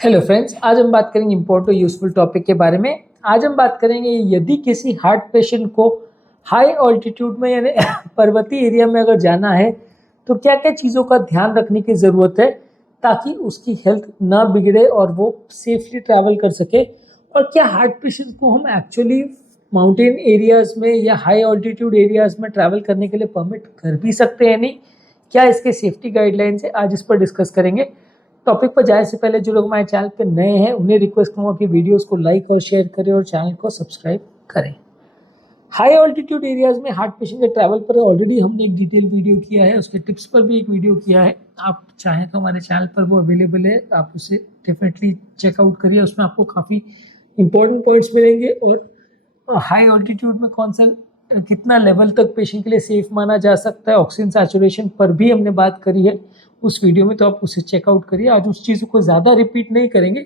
Hello friends, आज हम बात करेंगे इम्पोर्टेंट यूजफुल टॉपिक के बारे में। आज हम बात करेंगे यदि किसी हार्ट पेशेंट को हाई ऑल्टीट्यूड में यानी पर्वतीय एरिया में अगर जाना है तो क्या क्या चीज़ों का ध्यान रखने की ज़रूरत है ताकि उसकी हेल्थ ना बिगड़े और वो सेफली ट्रैवल कर सके। और क्या हार्ट पेशेंट को हम एक्चुअली माउंटेन एरियाज़ में या हाई ऑल्टीट्यूड एरियाज़ में ट्रैवल करने के लिए परमिट कर भी सकते हैं नहीं, क्या इसके सेफ्टी गाइडलाइंस है, आज इस पर डिस्कस करेंगे। टॉपिक पर जाने से पहले जो लोग हमारे चैनल पे नए हैं उन्हें रिक्वेस्ट करूँगा कि वीडियोस को लाइक और शेयर करें और चैनल को सब्सक्राइब करें। हाई ऑल्टीट्यूड एरियाज में हार्ट पेशेंट के ट्रैवल पर ऑलरेडी हमने एक डिटेल वीडियो किया है, उसके टिप्स पर भी एक वीडियो किया है। आप चाहें तो हमारे चैनल पर वो अवेलेबल है, आप उसे डेफिनेटली चेकआउट करिए। उसमें आपको काफ़ी इंपॉर्टेंट पॉइंट्स मिलेंगे और हाई ऑल्टीट्यूड में कौन सा कितना लेवल तक पेशेंट के लिए सेफ माना जा सकता है, ऑक्सीजन सैचुरेशन पर भी हमने बात करी है उस वीडियो में, तो आप उसे चेकआउट करिए। आज उस चीज़ को ज़्यादा रिपीट नहीं करेंगे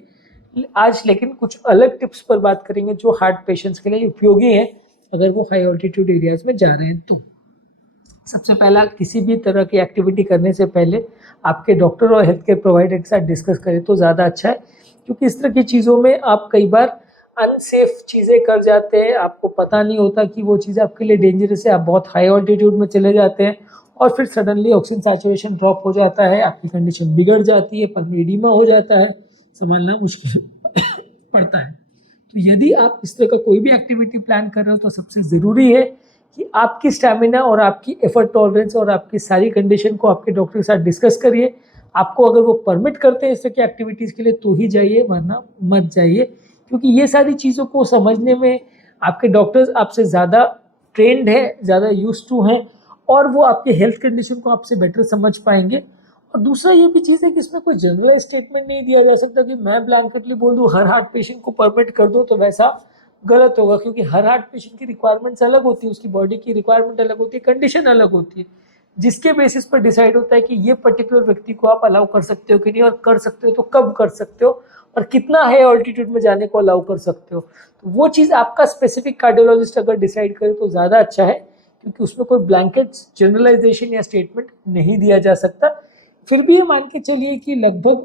आज, लेकिन कुछ अलग टिप्स पर बात करेंगे जो हार्ट पेशेंट्स के लिए उपयोगी है अगर वो हाई ऑल्टीट्यूड एरियाज में जा रहे हैं। तो सबसे पहला, किसी भी तरह की एक्टिविटी करने से पहले आपके डॉक्टर और हेल्थ केयर प्रोवाइडर के साथ डिस्कस करें तो ज़्यादा अच्छा है, क्योंकि इस तरह की चीज़ों में आप कई बार अनसेफ चीज़ें कर जाते हैं, आपको पता नहीं होता कि वो चीज़ आपके लिए डेंजरस है, आप बहुत हाई ऑल्टीट्यूड में चले जाते हैं और फिर सडनली ऑक्सीजन सैचुरेशन ड्रॉप हो जाता है, आपकी कंडीशन बिगड़ जाती है, पल्मोनरी एडीमा हो जाता है, संभालना मुश्किल पड़ता है। तो यदि आप इस तरह का कोई भी एक्टिविटी प्लान कर रहे हो तो सबसे ज़रूरी है कि आपकी स्टैमिना और आपकी एफर्ट टॉलरेंस और आपकी सारी कंडीशन को आपके डॉक्टर के साथ डिस्कस करिए। आपको अगर वो परमिट करते हैं इस तरह की एक्टिविटीज़ के लिए तो ही जाइए, वरना मत जाइए, क्योंकि ये सारी चीज़ों को समझने में आपके डॉक्टर्स आपसे ज़्यादा ट्रेंड है, ज़्यादा यूज्ड टू हैं और वो आपके हेल्थ कंडीशन को आपसे बेटर समझ पाएंगे। और दूसरा ये भी चीज़ है कि इसमें कोई जनरलाइज स्टेटमेंट नहीं दिया जा सकता कि मैं ब्लैंकेटली बोल दूँ हर हार्ट पेशेंट को परमिट कर दो, तो वैसा गलत होगा, क्योंकि हर हार्ट पेशेंट की रिक्वायरमेंट्स अलग होती है, उसकी बॉडी की रिक्वायरमेंट अलग होती है, कंडीशन अलग होती है, जिसके बेसिस पर डिसाइड होता है कि ये पर्टिकुलर व्यक्ति को आप अलाउ कर सकते हो कि नहीं, और कर सकते हो तो कब कर सकते हो और कितना हाई ऑल्टीट्यूड में जाने को अलाउ कर सकते हो। तो वो चीज़ आपका स्पेसिफिक कार्डियोलॉजिस्ट अगर डिसाइड करे तो ज़्यादा अच्छा है, क्योंकि उसमें कोई ब्लैंकेट जनरलाइजेशन या स्टेटमेंट नहीं दिया जा सकता। फिर भी ये मान के चलिए कि लगभग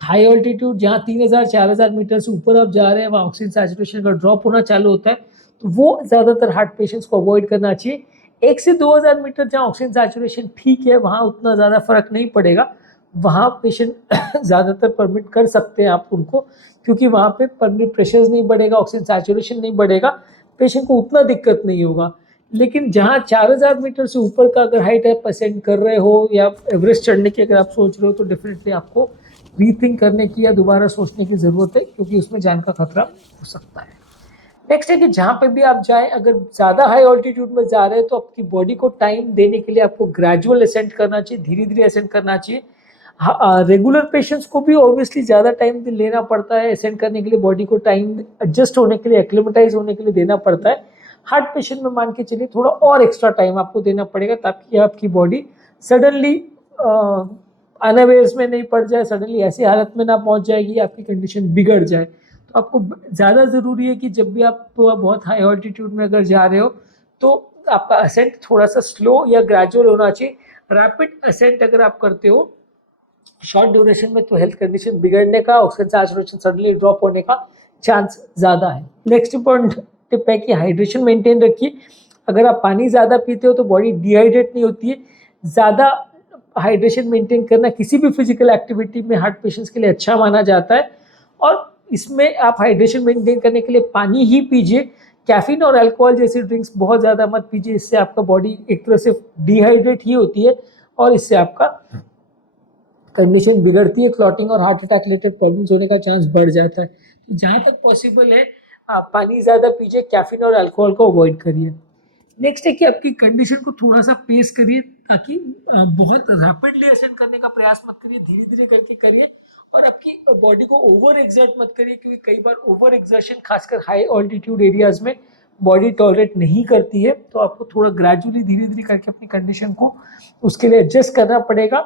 हाई ऑल्टीट्यूड जहाँ 3000-4000 मीटर से ऊपर आप जा रहे हैं वहाँ ऑक्सीजन सैचुरेशन का ड्रॉप होना चालू होता है, तो वो ज़्यादातर हार्ट पेशेंट्स को अवॉइड करना चाहिए। 1 से 2000 मीटर जहाँ ऑक्सीजन सैचुरेशन ठीक है वहाँ उतना ज़्यादा फर्क नहीं पड़ेगा, वहाँ पेशेंट ज़्यादातर परमिट कर सकते हैं आप उनको, क्योंकि वहाँ पे पल्मोनरी प्रेशर्स नहीं बढ़ेगा, ऑक्सीजन सैचुरेशन नहीं बढ़ेगा, पेशेंट को उतना दिक्कत नहीं होगा। लेकिन जहाँ 4000 मीटर से ऊपर का अगर हाइट आप असेंड कर रहे हो या एवरेस्ट चढ़ने की अगर आप सोच रहे हो तो डेफिनेटली आपको रीथिंक करने की या दोबारा सोचने की ज़रूरत है, क्योंकि उसमें जान का खतरा हो सकता है। नेक्स्ट है कि जहाँ पे भी आप जाएं, अगर ज़्यादा हाई ऑल्टीट्यूड में जा रहे हैं तो आपकी बॉडी को टाइम देने के लिए आपको ग्रेजुअल असेंट करना चाहिए, धीरे धीरे असेंट करना चाहिए। रेगुलर पेशेंट्स को भी ऑब्वियसली ज़्यादा टाइम लेना पड़ता है असेंट करने के लिए, बॉडी को टाइम एडजस्ट होने के लिए, एक्लिमेटाइज होने के लिए देना पड़ता है। हार्ट पेशेंट में मान के चलिए थोड़ा और एक्स्ट्रा टाइम आपको देना पड़ेगा ताकि आपकी बॉडी सडनली अनअवेयर्स में नहीं पड़ जाए, सडनली ऐसी हालत में ना पहुंच जाएगी आपकी कंडीशन बिगड़ जाए। तो आपको ज़्यादा ज़रूरी है कि जब भी आप बहुत हाई ऑल्टीट्यूड में अगर जा रहे हो तो आपका असेंट थोड़ा सा स्लो या ग्रेजुअल होना चाहिए। रैपिड असेंट अगर आप करते हो शॉर्ट ड्यूरेशन में तो हेल्थ कंडीशन बिगड़ने का, ऑक्सीजन सैचुरेशन सडनली ड्रॉप होने का चांस ज़्यादा है। नेक्स्ट इंपॉर्टेंट टिप है कि हाइड्रेशन मेंटेन रखिए। अगर आप पानी ज़्यादा पीते हो तो बॉडी डिहाइड्रेट नहीं होती है। ज़्यादा हाइड्रेशन मेंटेन करना किसी भी फिजिकल एक्टिविटी में हार्ट पेशेंट्स के लिए अच्छा माना जाता है, और इसमें आप हाइड्रेशन मेंटेन करने के लिए पानी ही पीजिए। कैफीन और अल्कोहल जैसी ड्रिंक्स बहुत ज़्यादा मत पीजिए, इससे आपका बॉडी एक तरह से डिहाइड्रेट ही होती है और इससे आपका कंडीशन बिगड़ती है, क्लॉटिंग और हार्ट अटैक रिलेटेड प्रॉब्लम्स होने का चांस बढ़ जाता है। तो जहाँ तक पॉसिबल है आप पानी ज़्यादा पीजिए, कैफीन और अल्कोहल को अवॉइड करिए। नेक्स्ट है कि आपकी कंडीशन को थोड़ा सा पेस करिए, ताकि बहुत रैपिडली असेंड करने का प्रयास मत करिए, धीरे धीरे करके करिए और आपकी बॉडी को ओवर एक्सर्ट मत करिए, क्योंकि कई बार ओवर एक्सर्शन खासकर हाई ऑल्टीट्यूड एरियाज में बॉडी टॉलरेट नहीं करती है। तो आपको थोड़ा ग्रेजुअली धीरे धीरे करके अपनी कंडीशन को उसके लिए एडजस्ट करना पड़ेगा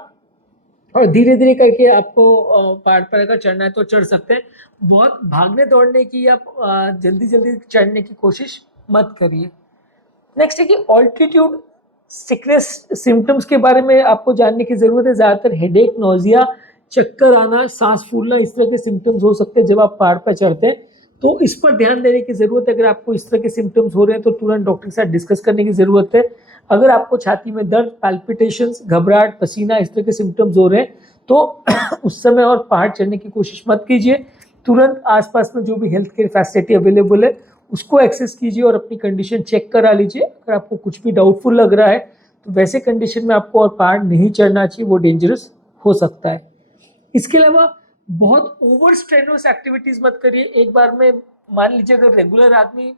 और धीरे धीरे करके आपको पहाड़ पर अगर चढ़ना है तो चढ़ सकते हैं। बहुत भागने दौड़ने की या जल्दी जल्दी चढ़ने की कोशिश मत करिए। नेक्स्ट है कि ऑल्टीट्यूड सिकनेस सिम्टम्स के बारे में आपको जानने की ज़रूरत है। ज़्यादातर हेडेक, नोजिया चक्कर आना, सांस फूलना, इस तरह के सिम्टम्स हो सकते हैं जब आप पहाड़ पर चढ़ते हैं। तो इस पर ध्यान देने की ज़रूरत है। अगर आपको इस तरह के सिम्टम्स हो रहे हैं तो तुरंत डॉक्टर के साथ डिस्कस करने की ज़रूरत है। अगर आपको छाती में दर्द, पैल्पिटेशंस, घबराहट, पसीना, इस तरह के सिम्टम्स हो रहे हैं तो उस समय और पहाड़ चढ़ने की कोशिश मत कीजिए। तुरंत आसपास में जो भी हेल्थ केयर फैसिलिटी अवेलेबल है उसको एक्सेस कीजिए और अपनी कंडीशन चेक करा लीजिए। अगर आपको कुछ भी डाउटफुल लग रहा है तो वैसे कंडीशन में आपको और पहाड़ नहीं चढ़ना चाहिए, वो डेंजरस हो सकता है। इसके अलावा बहुत ओवर स्ट्रेनुअस एक्टिविटीज मत करिए। एक बार में मान लीजिए अगर रेगुलर आदमी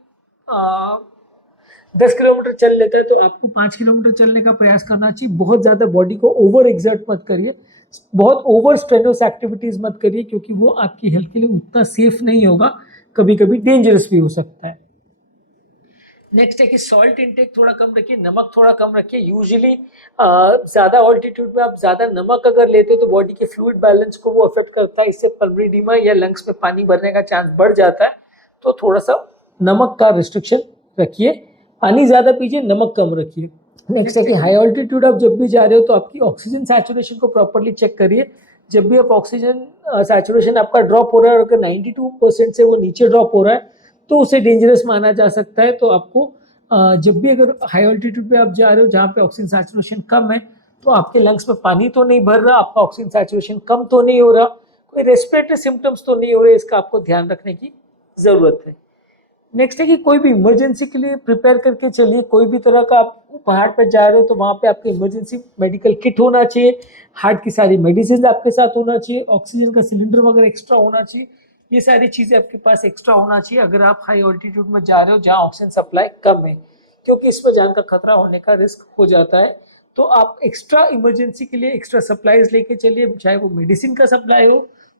10 किलोमीटर चल लेता है तो आपको 5 किलोमीटर चलने का प्रयास करना चाहिए। बहुत ज़्यादा बॉडी को ओवर एक्सर्ट मत करिए, बहुत ओवर स्ट्रेनुअस एक्टिविटीज मत करिए, क्योंकि वो आपकी हेल्थ के लिए उतना सेफ नहीं होगा, कभी कभी डेंजरस भी हो सकता है। नेक्स्ट है कि सॉल्ट इंटेक थोड़ा कम रखिए, नमक थोड़ा कम रखिए। यूजुअली ज़्यादा ऑल्टीट्यूड में आप ज़्यादा नमक अगर लेते हो तो बॉडी के फ्लूइड बैलेंस को वो अफेक्ट करता है, इससे पल्मोनरी एडिमा या लंग्स में पानी भरने का चांस बढ़ जाता है। तो थोड़ा सा नमक का रिस्ट्रिक्शन रखिए, पानी ज़्यादा पीजिए, नमक कम रखिए। नेक्स्ट है कि हाई ऑल्टीट्यूड आप जब भी जा रहे हो तो आपकी ऑक्सीजन सैचुरेशन को प्रॉपरली चेक करिए। जब भी आप ऑक्सीजन सैचुरेशन आपका ड्रॉप हो रहा है और अगर 92% से वो नीचे ड्रॉप हो रहा है तो उसे डेंजरस माना जा सकता है। तो आपको जब भी अगर हाई ऑल्टीट्यूड पे आप जा रहे हो जहाँ पे ऑक्सीजन सैचुरेशन कम है तो आपके लंग्स में पानी तो नहीं भर रहा, आपका ऑक्सीजन सैचुरेशन कम तो नहीं हो रहा, कोई रेस्पिरेटरी सिम्टम्स तो नहीं हो रहे, इसका आपको ध्यान रखने की ज़रूरत है। नेक्स्ट है कि कोई भी इमरजेंसी के लिए प्रिपेयर करके चलिए। कोई भी तरह का आप पहाड़ पर जा रहे हो तो वहाँ पे आपके इमरजेंसी मेडिकल किट होना चाहिए, हार्ट की सारी मेडिसिन आपके साथ होना चाहिए, ऑक्सीजन का सिलेंडर वगैरह एक्स्ट्रा होना चाहिए। ये सारी चीज़ें आपके पास एक्स्ट्रा होना चाहिए अगर आप हाई ऑल्टीट्यूड में जा रहे हो जहाँ ऑक्सीजन सप्लाई कम है, क्योंकि इसमें जान का खतरा होने का रिस्क हो जाता है। तो आप एक्स्ट्रा इमरजेंसी के लिए एक्स्ट्रा सप्लाईज लेके चलिए, चाहे वो मेडिसिन का सप्लाई हो,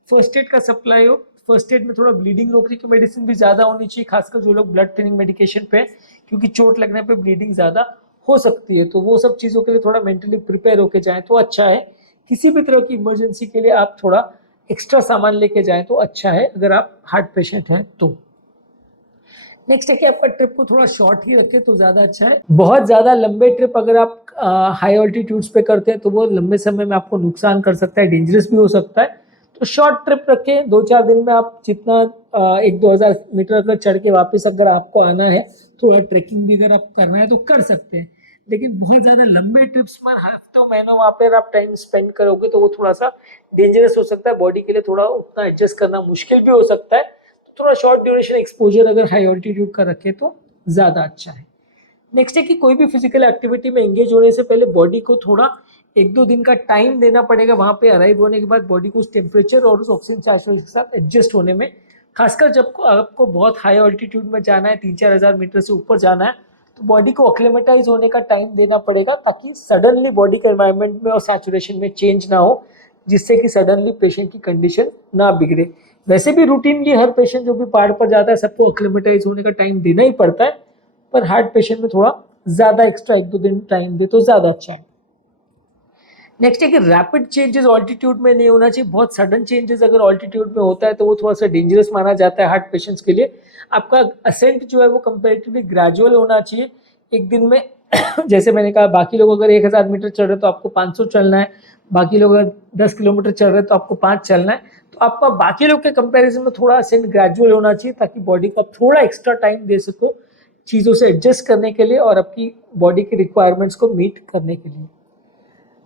फर्स्ट एड का सप्लाई हो। फर्स्ट एड में थोड़ा ब्लीडिंग रोकने की मेडिसिन भी ज़्यादा होनी चाहिए, खासकर जो लोग ब्लड थिनिंग मेडिकेशन पे, क्योंकि चोट लगने पे ब्लीडिंग ज़्यादा हो सकती है। तो वो सब चीज़ों के लिए थोड़ा मेंटली प्रिपेयर होके जाएं तो अच्छा है। किसी भी तरह की इमरजेंसी के लिए आप थोड़ा एक्स्ट्रा सामान लेके जाएं तो अच्छा है अगर आप हार्ट पेशेंट हैं तो। नेक्स्ट है कि आपका ट्रिप को थोड़ा शॉर्ट ही रखें तो ज़्यादा अच्छा है। बहुत ज़्यादा लंबे ट्रिप अगर आप हाई ऑल्टीट्यूड्स पे करते हैं तो वो लंबे समय में आपको नुकसान कर सकता है, डेंजरस भी हो सकता है। तो शॉर्ट ट्रिप रखें, 2-4 दिन में आप जितना 1-2 हज़ार मीटर अगर चढ़ के वापस अगर आपको आना है, थोड़ा ट्रैकिंग भी अगर आप करना है तो कर सकते हैं। लेकिन बहुत ज़्यादा लंबे ट्रिप्स पर हफ्तों महीनों वहाँ पर आप टाइम स्पेंड करोगे तो वो थोड़ा सा डेंजरस हो सकता है, बॉडी के लिए थोड़ा उतना एडजस्ट करना मुश्किल भी हो सकता है। तो थोड़ा शॉर्ट ड्यूरेशन एक्सपोजर अगर हाई ऑल्टीट्यूड का रखें तो ज़्यादा अच्छा है। नेक्स्ट है कि कोई भी फिजिकल एक्टिविटी में एंगेज होने से पहले बॉडी को थोड़ा 1-2 दिन का टाइम देना पड़ेगा। वहाँ पे अराइव होने के बाद बॉडी को उस टेम्परेचर और उस ऑक्सीजन सैचुरेशन के साथ एडजस्ट होने में, खासकर जब आपको बहुत हाई ऑल्टीट्यूड में जाना है, 3-4 हज़ार मीटर से ऊपर जाना है, तो बॉडी को एक्लेमेटाइज होने का टाइम देना पड़ेगा ताकि सडनली बॉडी के एनवायरनमेंट में और सैचुरेशन में चेंज ना हो, जिससे कि सडनली पेशेंट की कंडीशन ना बिगड़े। वैसे भी रूटीनली हर पेशेंट जो भी पहाड़ पर जाता है सबको एक्लेमेटाइज होने का टाइम देना ही पड़ता है, पर हार्ट पेशेंट में थोड़ा ज़्यादा एक्स्ट्रा 1-2 दिन टाइम दे तो ज़्यादा अच्छा है। नेक्स्ट है कि रैपिड चेंजेस ऑल्टीट्यूड में नहीं होना चाहिए। बहुत सडन चेंजेस अगर ऑल्टीट्यूड में होता है तो वो थोड़ा सा डेंजरस माना जाता है हार्ट पेशेंट्स के लिए। आपका असेंट जो है वो कंपेरेटिवली ग्रेजुअल होना चाहिए। एक दिन में जैसे मैंने कहा, बाकी लोग अगर 1000 मीटर चल रहे हैं तो आपको 500 चलना है, बाकी लोग अगर 10 किलोमीटर चल रहे हैं तो आपको 5 चलना है। तो आपका बाकी लोग के कंपैरिजन में थोड़ा असेंट ग्रेजुअल होना चाहिए ताकि बॉडी को आप थोड़ा एक्स्ट्रा टाइम दे सको चीज़ों से एडजस्ट करने के लिए और आपकी बॉडी के रिक्वायरमेंट्स को मीट करने के लिए।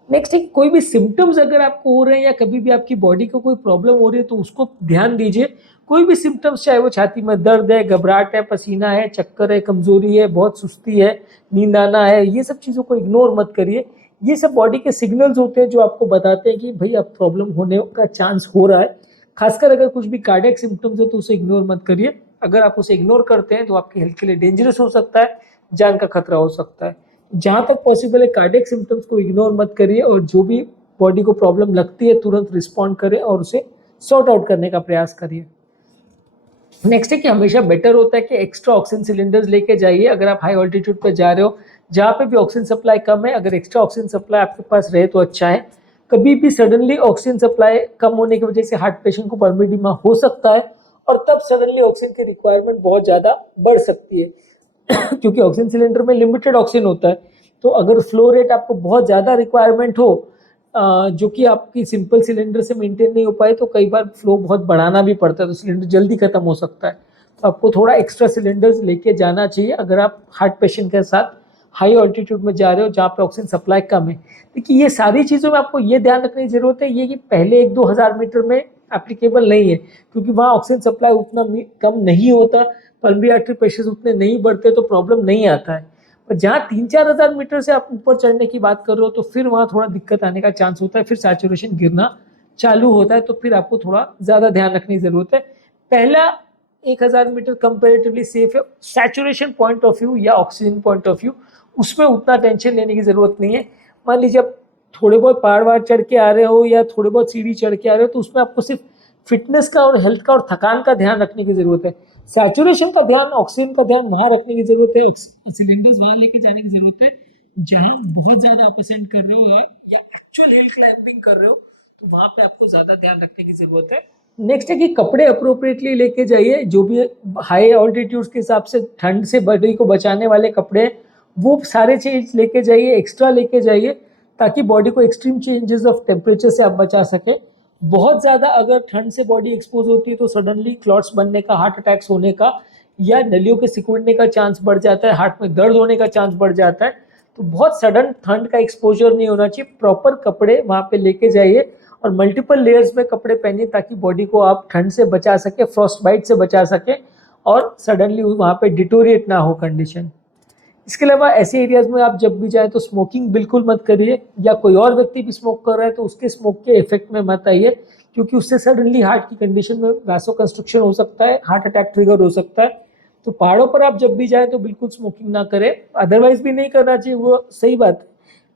नेक्स्ट है, कोई भी सिम्टम्स अगर आपको हो रहे हैं या कभी भी आपकी बॉडी को कोई प्रॉब्लम हो रही है तो उसको ध्यान दीजिए। कोई भी सिम्टम्स, चाहे वो छाती में दर्द है, घबराहट है, पसीना है, चक्कर है, कमजोरी है, बहुत सुस्ती है, नींद आना है, ये सब चीज़ों को इग्नोर मत करिए। ये सब बॉडी के सिग्नल्स होते हैं जो आपको बताते हैं कि भाई अब प्रॉब्लम होने का चांस हो रहा है। खासकर अगर कुछ भी कार्डियक सिम्टम्स है तो उसे इग्नोर मत करिए। अगर आप उसे इग्नोर करते हैं तो आपकी हेल्थ के लिए डेंजरस हो सकता है, जान का खतरा हो सकता है। जहाँ तक पॉसिबल है कार्डियक सिम्टम्स को इग्नोर मत करिए और जो भी बॉडी को प्रॉब्लम लगती है तुरंत रिस्पॉन्ड करें और उसे सॉर्ट आउट करने का प्रयास करिए। नेक्स्ट है कि हमेशा बेटर होता है कि एक्स्ट्रा ऑक्सीजन सिलेंडर्स लेके जाइए। अगर आप हाई ऑल्टीट्यूड पर जा रहे हो जहाँ पे भी ऑक्सीजन सप्लाई कम है, अगर एक्स्ट्रा ऑक्सीजन सप्लाई आपके पास रहे तो अच्छा है। कभी भी सडनली ऑक्सीजन सप्लाई कम होने की वजह से हार्ट पेशेंट को पल्मोनरी एडिमा हो सकता है और तब सडनली ऑक्सीजन की रिक्वायरमेंट बहुत ज़्यादा बढ़ सकती है क्योंकि ऑक्सीजन सिलेंडर में लिमिटेड ऑक्सीजन होता है। तो अगर फ्लो रेट आपको बहुत ज़्यादा रिक्वायरमेंट हो जो कि आपकी सिंपल सिलेंडर से मेंटेन नहीं हो पाए तो कई बार फ्लो बहुत बढ़ाना भी पड़ता है, तो सिलेंडर जल्दी खत्म हो सकता है। तो आपको थोड़ा एक्स्ट्रा सिलेंडर्स लेके जाना चाहिए अगर आप हार्ट पेशेंट के साथ हाई ऑल्टीट्यूड में जा रहे हो जहाँ पे ऑक्सीजन सप्लाई कम है। देखिए ये सारी चीज़ों में आपको ये ध्यान रखने की ज़रूरत है ये कि पहले 1-2 हज़ार मीटर में एप्लीकेबल नहीं है, क्योंकि वहाँ ऑक्सीजन सप्लाई उतना कम नहीं होता, पल्मोनरी आर्टरी प्रेशर उतने नहीं बढ़ते, तो प्रॉब्लम नहीं आता है। पर जहाँ 3-4 हज़ार मीटर से आप ऊपर चढ़ने की बात कर रहे हो तो फिर वहाँ थोड़ा दिक्कत आने का चांस होता है, फिर सैचुरेशन गिरना चालू होता है, तो फिर आपको थोड़ा ज़्यादा ध्यान रखने की ज़रूरत है। पहला 1000 मीटर कंपेरेटिवली सेफ है सैचुरेशन पॉइंट ऑफ व्यू या ऑक्सीजन पॉइंट ऑफ व्यू, उसमें उतना टेंशन लेने की ज़रूरत नहीं है। मान लीजिए आप थोड़े बहुत पहाड़ वहाड़ चढ़ के आ रहे हो या थोड़े बहुत सीढ़ी चढ़ के आ रहे हो तो उसमें आपको सिर्फ फिटनेस का और हेल्थ का और थकान का ध्यान रखने की ज़रूरत है। सैचुरेशन का ध्यान, ऑक्सीजन का ध्यान वहाँ रखने की ज़रूरत है, सिलेंडर्स वहाँ लेके जाने की ज़रूरत है जहाँ बहुत ज़्यादा आप असेंड कर रहे हो या एक्चुअल हिल क्लाइंबिंग कर रहे हो, तो वहाँ पे आपको ज़्यादा ध्यान रखने की ज़रूरत है। नेक्स्ट है कि कपड़े अप्रोप्रिएटली लेके जाइए, जो भी हाई ऑल्टीट्यूड्स के हिसाब से ठंड से बॉडी को बचाने वाले कपड़े वो सारे चीज लेके जाइए, एक्स्ट्रा लेके जाइए, ताकि बॉडी को एक्सट्रीम चेंजेस ऑफ टेम्परेचर से आप बचा सके। बहुत ज़्यादा अगर ठंड से बॉडी एक्सपोज होती है तो सडनली क्लॉट्स बनने का, हार्ट अटैक्स होने का या नलियों के सिकुड़ने का चांस बढ़ जाता है, हार्ट में दर्द होने का चांस बढ़ जाता है। तो बहुत सडन ठंड का एक्सपोजर नहीं होना चाहिए, प्रॉपर कपड़े वहाँ पे लेके जाइए और मल्टीपल लेयर्स में कपड़े पहनिए ताकि बॉडी को आप ठंड से बचा सके, फ्रॉस्ट बाइट से बचा सके और सडनली वहाँ पे डिटोरिएट ना हो कंडीशन। इसके अलावा ऐसे एरियाज में आप जब भी जाएं तो स्मोकिंग बिल्कुल मत करिए, या कोई और व्यक्ति भी स्मोक कर रहा है तो उसके स्मोक के इफेक्ट में मत आइए, क्योंकि उससे सडनली हार्ट की कंडीशन में वैसो कंस्ट्रक्शन हो सकता है, हार्ट अटैक ट्रिगर हो सकता है। तो पहाड़ों पर आप जब भी जाएं तो बिल्कुल स्मोकिंग ना करें, अदरवाइज भी नहीं करना चाहिए, वो सही बात है,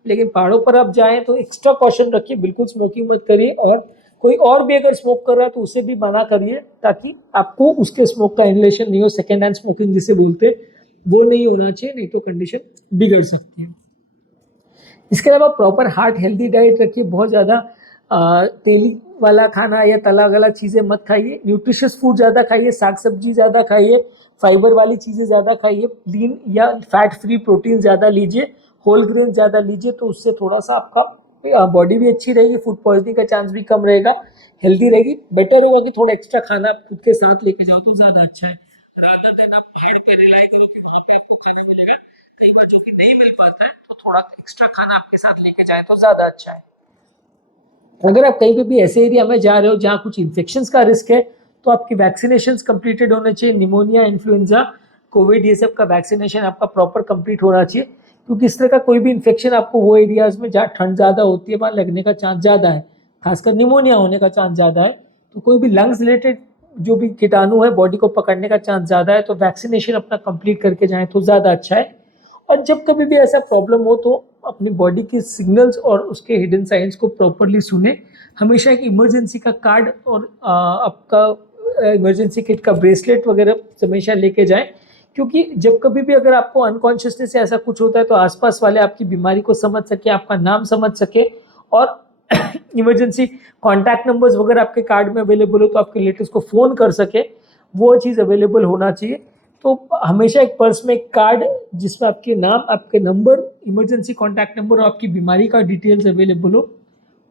लेकिन पहाड़ों पर आप जाएं तो एक्स्ट्रा कॉशन रखिए, बिल्कुल स्मोकिंग मत करिए। और कोई और भी अगर स्मोक कर रहा है तो उसे भी मना करिए ताकि आपको उसके स्मोक का इनहेलेशन नहीं हो, सेकेंड हैंड स्मोकिंग जिसे बोलते हैं वो नहीं होना चाहिए, नहीं तो कंडीशन बिगड़ सकती है। इसके अलावा प्रॉपर हार्ट हेल्दी डाइट रखिए, बहुत ज़्यादा तेली वाला खाना या तला गला चीज़ें मत खाइए, न्यूट्रिशियस फूड ज़्यादा खाइए, साग सब्जी ज़्यादा खाइए, फाइबर वाली चीज़ें ज़्यादा खाइए, लीन या फैट फ्री प्रोटीन ज़्यादा लीजिए, होल ग्रेन ज़्यादा लीजिए, तो उससे थोड़ा सा आपका बॉडी भी अच्छी रहेगी, फूड पॉइजनिंग का चांस भी कम रहेगा, हेल्दी रहेगी। बेटर होगा कि थोड़ा एक्स्ट्रा खाना आप खुद के साथ लेके जाओ तो ज़्यादा अच्छा है, रादर देन आप हेड पे रिलाई करो कि वहाँ पे आपको खाने मिलेगा, कई बार जो कि नहीं मिल पाता है, तो थोड़ा एक्स्ट्रा खाना आपके साथ लेके जाए तो ज़्यादा अच्छा है। अगर आप कहीं पे भी ऐसे एरिया में जा रहे हो जहाँ कुछ इन्फेक्शंस का रिस्क है तो आपकी वैक्सीनेशंस कंप्लीटेड होने चाहिए, निमोनिया, इन्फ्लुएंजा, कोविड, ये सब का वैक्सीनेशन आपका प्रॉपर कंप्लीट होना चाहिए, क्योंकि इस तरह का कोई भी इन्फेक्शन आपको वो एरियाज में जहाँ ठंड ज़्यादा होती है वहाँ लगने का चांस ज़्यादा है, खासकर निमोनिया होने का चांस ज़्यादा है। तो कोई भी लंग्स रिलेटेड जो भी कीटाणु है बॉडी को पकड़ने का चांस ज़्यादा है, तो वैक्सीनेशन अपना कंप्लीट करके जाएँ तो ज़्यादा अच्छा है। और जब कभी भी ऐसा प्रॉब्लम हो तो अपनी बॉडी के सिग्नल्स और उसके हिडन साइंस को प्रॉपरली सुने। हमेशा एक इमरजेंसी का कार्ड और आपका इमरजेंसी किट का ब्रेसलेट वगैरह हमेशा लेके जाएं, क्योंकि जब कभी भी अगर आपको अनकॉन्शियसनेस से ऐसा कुछ होता है तो आसपास वाले आपकी बीमारी को समझ सके, आपका नाम समझ सके, और इमरजेंसी कॉन्टैक्ट नंबर्स वगैरह आपके कार्ड में अवेलेबल हो तो आपके रिलेटिव्स को फ़ोन कर सके, वो चीज़ अवेलेबल होना चाहिए। तो हमेशा एक पर्स में एक कार्ड जिसमें आपके नाम, आपके नंबर, इमरजेंसी कॉन्टैक्ट नंबर और आपकी बीमारी का डिटेल्स अवेलेबल हो,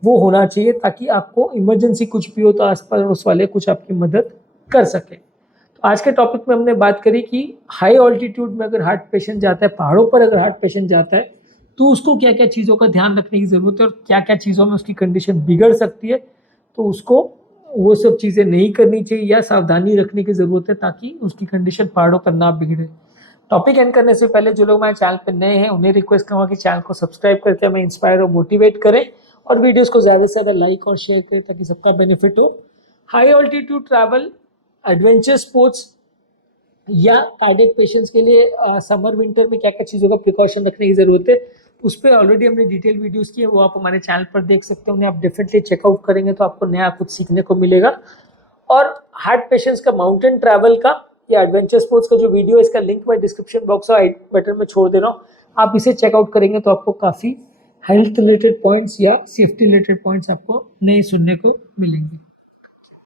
वो होना चाहिए, ताकि आपको इमरजेंसी कुछ भी हो तो आस पड़ोस वाले कुछ आपकी मदद कर सके। तो आज के टॉपिक में हमने बात करी कि हाई ऑल्टीट्यूड में अगर हार्ट पेशेंट जाता है, पहाड़ों पर अगर हार्ट पेशेंट जाता है तो उसको क्या क्या चीज़ों का ध्यान रखने की ज़रूरत है और क्या क्या चीज़ों में उसकी कंडीशन बिगड़ सकती है, तो उसको वो सब चीज़ें नहीं करनी चाहिए या सावधानी रखने की ज़रूरत है ताकि उसकी कंडीशन पहाड़ों पर ना बिगड़े। टॉपिक एंड करने से पहले जो लोग हमारे चैनल पर नए हैं उन्हें रिक्वेस्ट करूँगा कि चैनल को सब्सक्राइब करके हमें इंस्पायर और मोटिवेट करें और वीडियोस को ज़्यादा से ज़्यादा लाइक और शेयर करें ताकि सबका बेनिफिट हो। High altitude travel, adventure sports या कार्डियक पेशेंट्स के लिए समर विंटर में क्या क्या चीज़ों का प्रिकॉशन रखने की ज़रूरत है, उस पर ऑलरेडी हमने डिटेल वीडियोस किए, वो आप हमारे चैनल पर देख सकते हैं, उन्हें आप डेफिनेटली चेकआउट करेंगे तो आपको नया कुछ सीखने को मिलेगा। और हार्ट पेशेंट्स का माउंटेन ट्रैवल का या एडवेंचर स्पोर्ट्स का जो वीडियो है, इसका लिंक मैं डिस्क्रिप्शन बॉक्स और आई बटन में छोड़ दे रहा हूँ, आप इसे चेकआउट करेंगे तो आपको काफ़ी हेल्थ रिलेटेड पॉइंट्स या सेफ्टी रिलेटेड पॉइंट्स आपको नए सुनने को मिलेंगे।